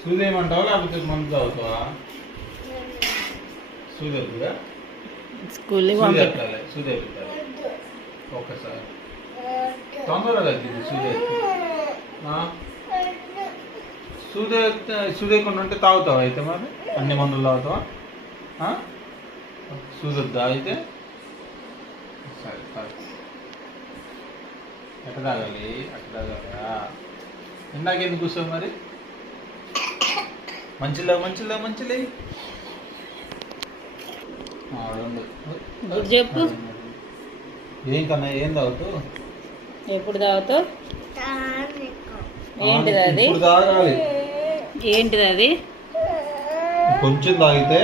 సూది ఏమంటావా లేకపోతే మందు తాగుతావా? సూది వద్దుగా, స్కూల్కి సూది ఎత్తాలి, సూది ఎత్తాలి ఒక్కసారి తొందరగా తగ్గింది. సూది సూది వేయకుండా ఉంటే తాగుతావా అయితే? మరి అన్ని మందులు తాగుతావా? సూది వద్దా అయితే? సరే సరే, ఎట్ట తాగాలి? అట్ట తాగాలా? ఇందాక ఎందుకు కూర్చోవు మరి? మంచిలే మంచిలే మంచిలే చెప్పు. ఏం కన్నా ఏం తాగుతావు? ఎప్పుడు తాగుతావు? ఏంటిది అది? ఇప్పుడు తాగాలి. ఏంటిది అది? కొంచెం తాగితే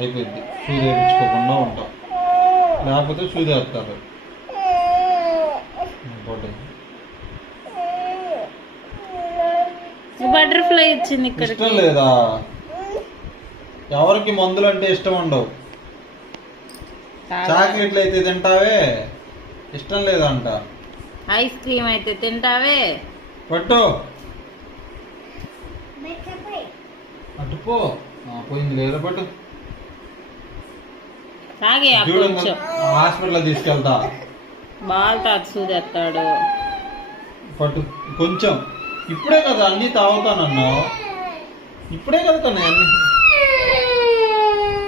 అయిపోయింది, సూది వేయించుకోకుండా ఉంటాం, లేకపోతే సూది వేస్తారు. బటర్ఫ్లై ఇచ్చింది ఇక్కడ. ఇష్టం లేదా? ఎవరికి మందులు అంటే ఇష్టం ఉండవు. చాక్లెట్లు అయితే తింటావే, ఇష్టం లేదంట. ఐస్ క్రీమ్ అయితే తింటావే. పట్టు అటుపో, పోయింది లేదా? పట్టు తాగే కొంచెం. హాస్పిటల్ తీసుకెళ్తా. బాల్ తాత సూదేస్తాడు. పట్టు కొంచెం. ఇప్పుడే కదా అన్ని తాగుతానన్నావు, ఇప్పుడే కదా కన్నా అన్ని.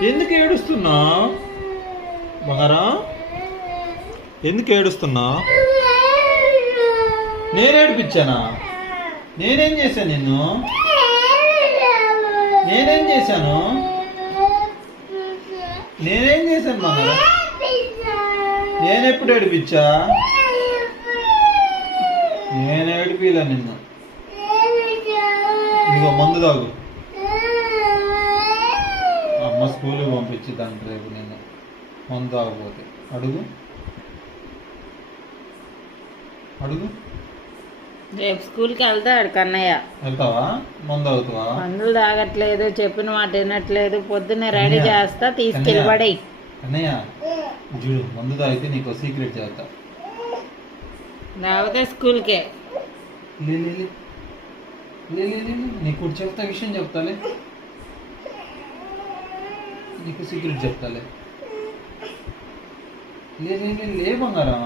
ఎందుకు ఏడుస్తున్నా బంగారా? ఎందుకు ఏడుస్తున్నా? నేను ఏడిపించానా? నేనేం చేశాను నిన్ను? నేనేం చేశాను? నేనేం చేశాను బంగారా? నేనెప్పుడు ఏడిపించా? నేను ఏడిపిలే నిన్ను. ఇదిగో మందు తాగు. అమ్మ స్కూల్కి పంపించిద్దాంట రేపు నేను మందు తాగపోతే. అడుగు అడుగు. రేపు స్కూల్కి వెళ్తాడు కన్నయ్య. వెళ్తావా? మందు తాగుతావా? మందులు తాగట్లేదు, చెప్పిన మాట వినట్లేదు. పొద్దున్నే రెడీ చేస్తా, తీసుకెళ్ళబడి. అన్నయ్య చూడు, మందు తాగితే నీకు సీక్రెట్ చేస్తా. లేకపోతే స్కూల్కే. నీకు చెప్తా, విషయం చెప్తాలే, నీకు సీక్రెట్ చెప్తాలే. లే బంగారం.